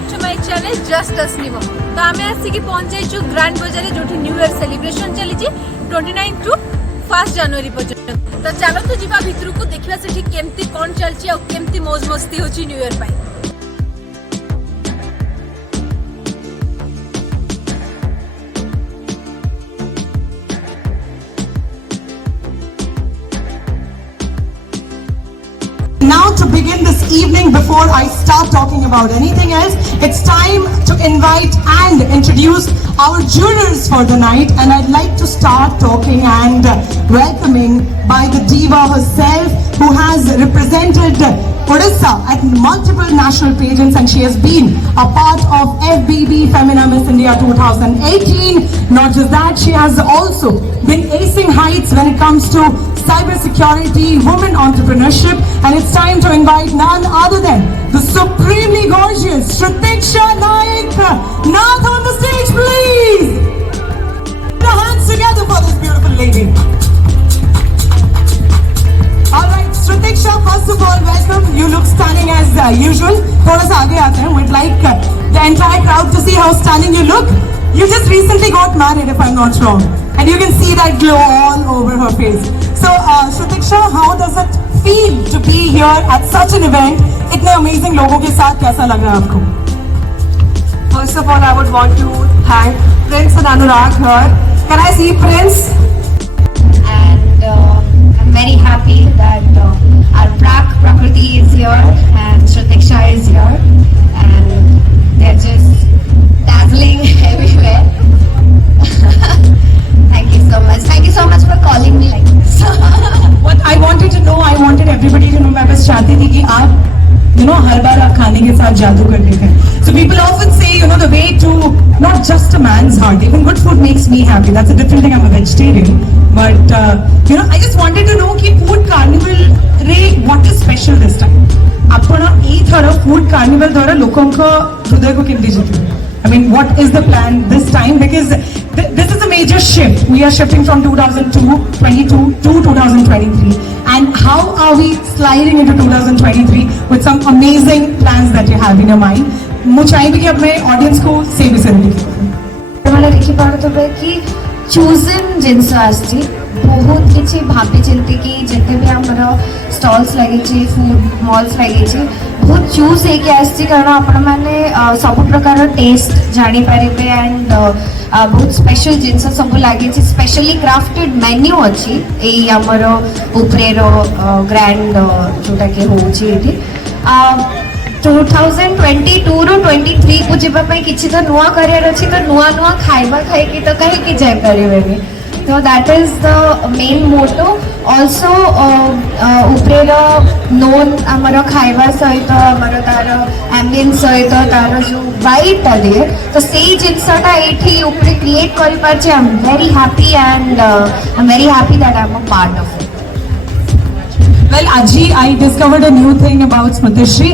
back to my channel justusnimo. तो आमे आसी की पहुंच जाइछु ग्रैंड बाजार रे जोठी न्यू ईयर सेलिब्रेशन चली छी 29 टू 1 जनवरी पर्यंत. तो चलो तो जीवा भितर को देखिबा सेठी केमती कोन चलची आ केमती मौज मस्ती होची new year pi. Now to begin this evening, before I start talking about anything else, it's time to invite and introduce our jurors for the night, and I'd like to start talking and welcoming by the diva herself, who has represented Odisha at multiple national pageants, and she has been a part of FBB Femina Miss India 2018. Not just that, she has also been acing heights when it comes to cybersecurity, women entrepreneurship, and it's time to invite none other than the supremely gorgeous Shrutiksha Naik. Nath on the stage, please. Put your hands together for this beautiful lady. All right, Shrutiksha, first of all, welcome. You look stunning as usual. Thoda sa aage aate hain. We'd like the entire crowd to see how stunning you look. You just recently got married, if I'm not wrong, and you can see that glow all over her face. So, Shrutiksha, how does it feel to be here at such an event? इतने amazing लोगों के साथ कैसा लग रहा है आपको? First of all, I would want to thank Prince and Anurag here. Can I see Prince? And I'm very happy that our Prakriti is here and Shrutiksha is here, and they're just dazzling everywhere. Thank you so much. Thank you so much for calling me like this. What I wanted to know, I wanted everybody to know, मैं बस चाहती थी कि आप हर बार आप खाने के साथ जादू कर देते हैं. So people often say, the way to not just a man's heart, even good food makes me happy. That's a different thing. I'm a vegetarian, but I just wanted to know कि food carnival रे what is special this time? आपण ई थोड़ा food carnival द्वारा लोगों को हृदय को किंतु जीते. I mean, what is the plan this time? Because this is a major shift. We are shifting from 2022 to 2023. And how are we sliding into 2023 with some amazing plans that you have in your mind? मुझे चाहिए कि अपने audience को save इसे मैंने देखी पारे कि चूजन जिनस आसी बहुत किसी भाभी चिंती कि जितने भी आमर स्टॉल्स लगे फूड मॉल्स लगे बहुत चूज होके आसी कारण आपण मैंने सब प्रकार टेस्ट जानी पारे एंड बहुत स्पेशल जिनस सब लगे स्पेशली क्राफ्टेड मेन्यू अच्छी यही आमर उपरेर ग्रैंड जोटा कि होची 2022 ରୁ 23 को जीवा पे किछि तो नुआ करियर अछि तो नुआ नुआ खाइबा खाइ कि तो कहि कि जाय परिबेनी. So that is the main motto. Also उपरेर नोन हमर खाइबा सहित हमर तार एम्बियंस सहित तार जो वाइट दिए तो सेही जिनसटा एठी उपरे क्रिएट करि पारछे. I am very happy and I am very happy that I am a part of it. Well, Aji, I discovered a new thing about Smritishri.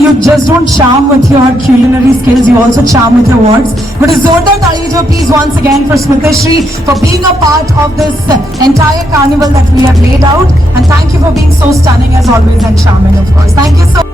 You just don't charm with your culinary skills, you also charm with your words. But a zordar talijo, please, once again for Smritishri for being a part of this entire carnival that we have laid out. And thank you for being so stunning as always and charming, of course. Thank you so much.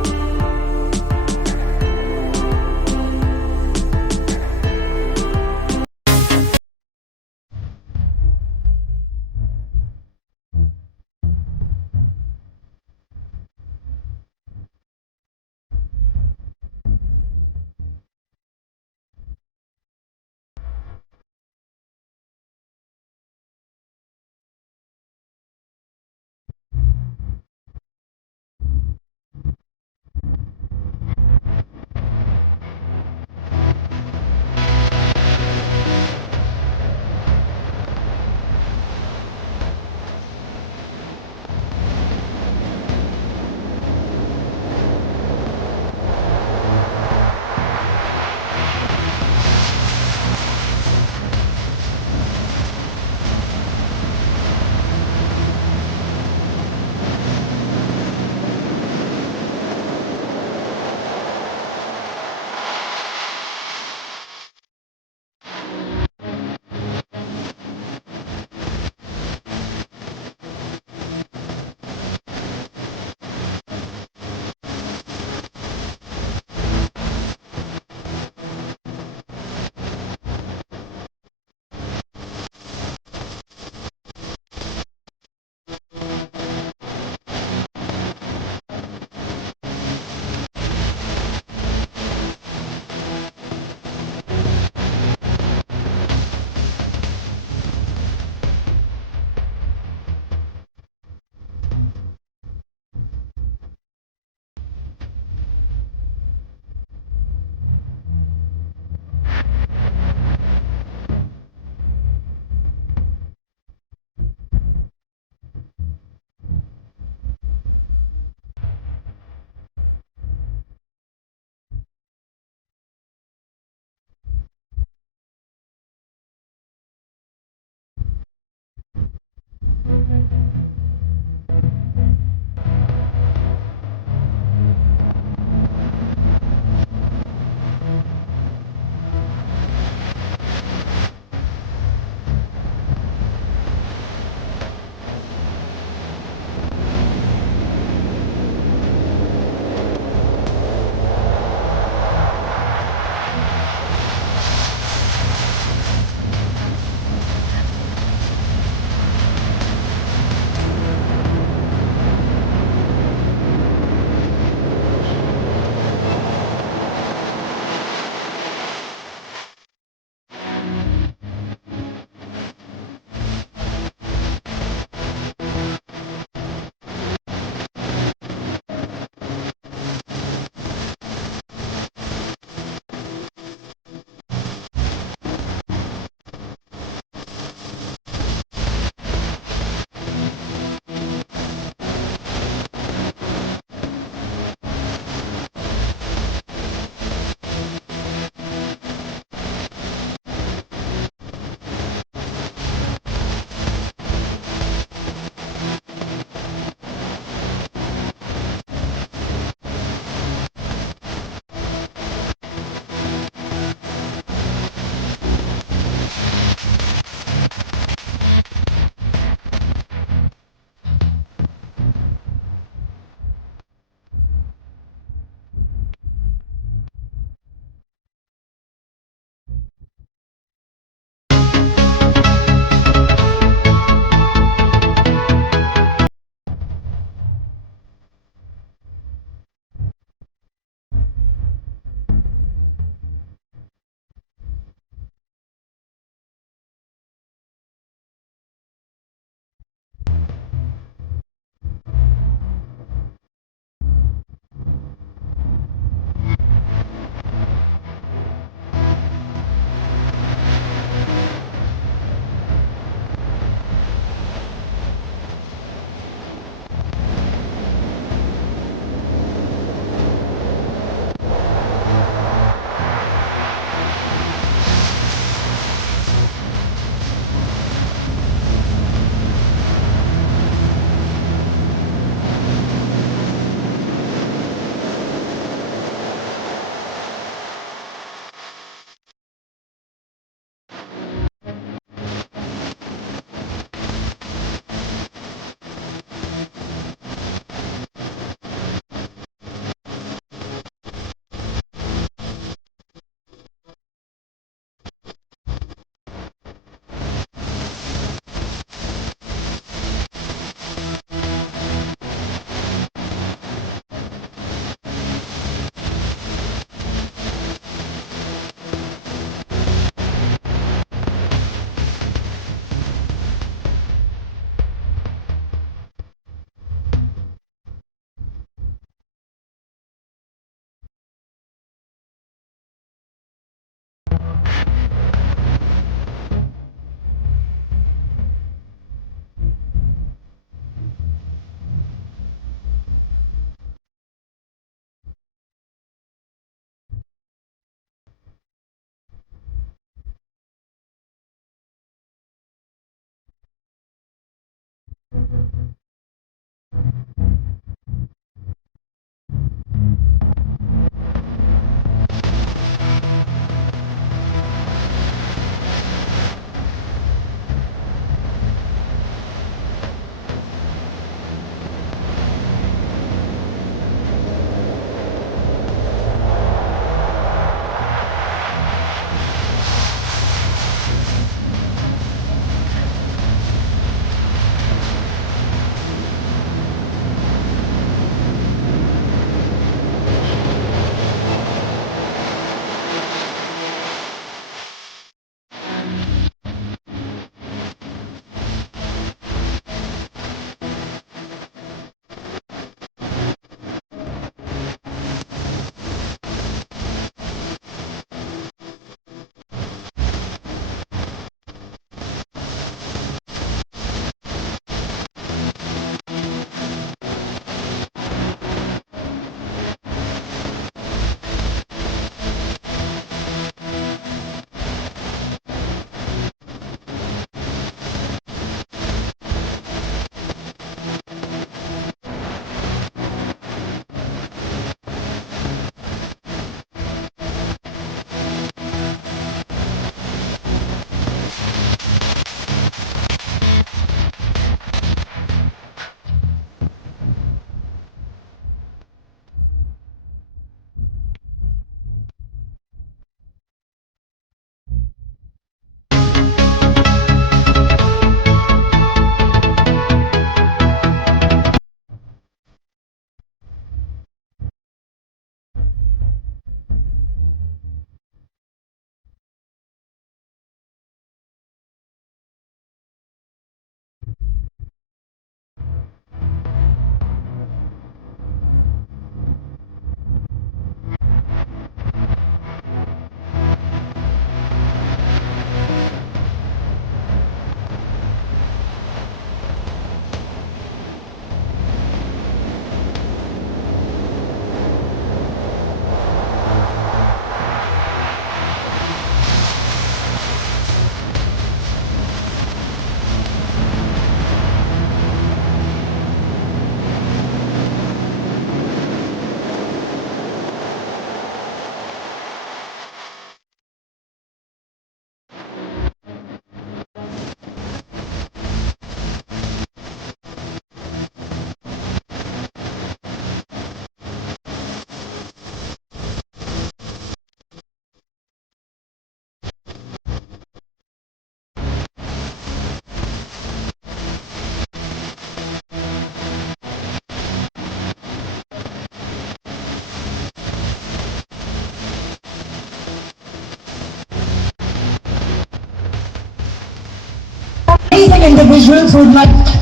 amazing individuals who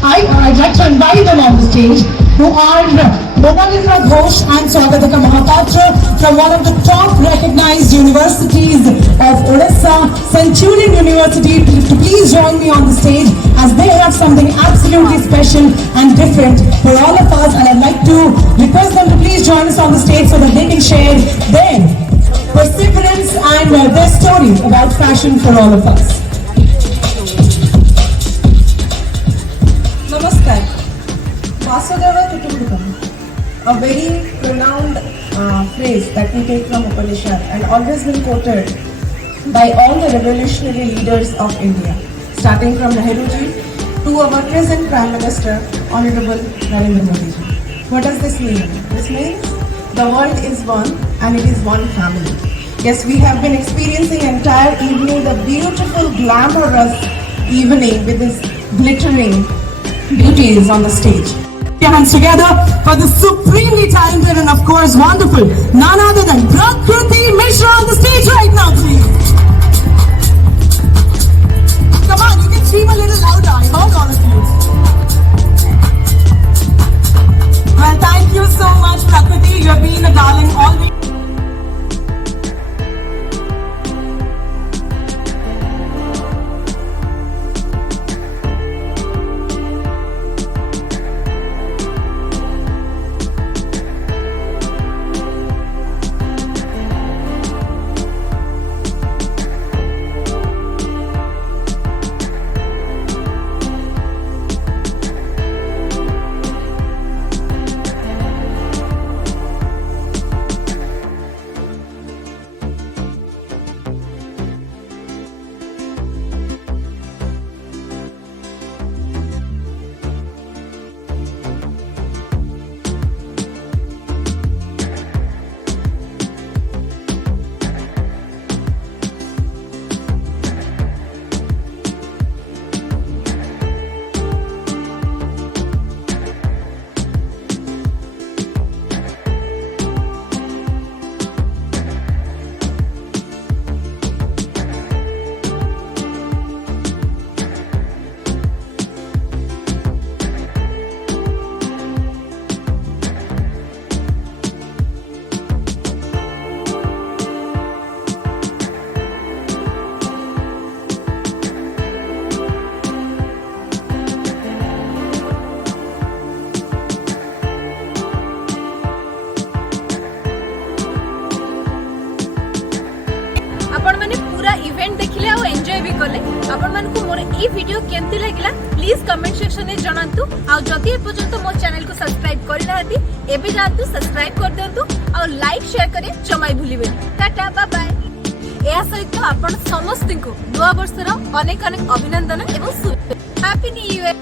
I'd like to invite them on the stage, who are Bhubaneswar Ghosh and Swagataka Mahapatra from one of the top recognized universities of Odisha, Centurion University, to please join me on the stage as they have something absolutely special and different for all of us, and I'd like to request them to please join us on the stage so that they can share their perseverance and their story about fashion for all of us. Namaskar. Vasudeva Kutumbakam, a very renowned phrase that we take from Upanishad and always been quoted by all the revolutionary leaders of India, starting from Nehruji to our present Prime Minister, Honorable Narendra Modi ji. What does this mean? This means the world is one and it is one family. Yes, we have been experiencing entire evening, the beautiful, glamorous evening with this glittering beauties on the stage. Put your hands together for the supremely talented and of course wonderful none other than Prakriti Mishra on the stage right now, please. Come on, you can scream a little louder. I heard all of you. Well, thank you so much, Prakriti. You have been a darling always. आपण माने पूरा event देखिले और enjoy भी कले। आपण मान को मोर ई वीडियो केमती लागिला प्लीज कमेंट सेक्शन में जणांतु। आ जदि ए पर्यंत मो चैनल को सब्सक्राइब करि नाहंती एबे जातु सब्सक्राइब कर देंतु और लाइक शेयर करी जमाई भूलिबेनी। Ta-ta bye bye. एया सहित आपण समस्त को नवा वर्षर अनेक अनेक अभिनंदन एवं हैप्पी न्यू ईयर।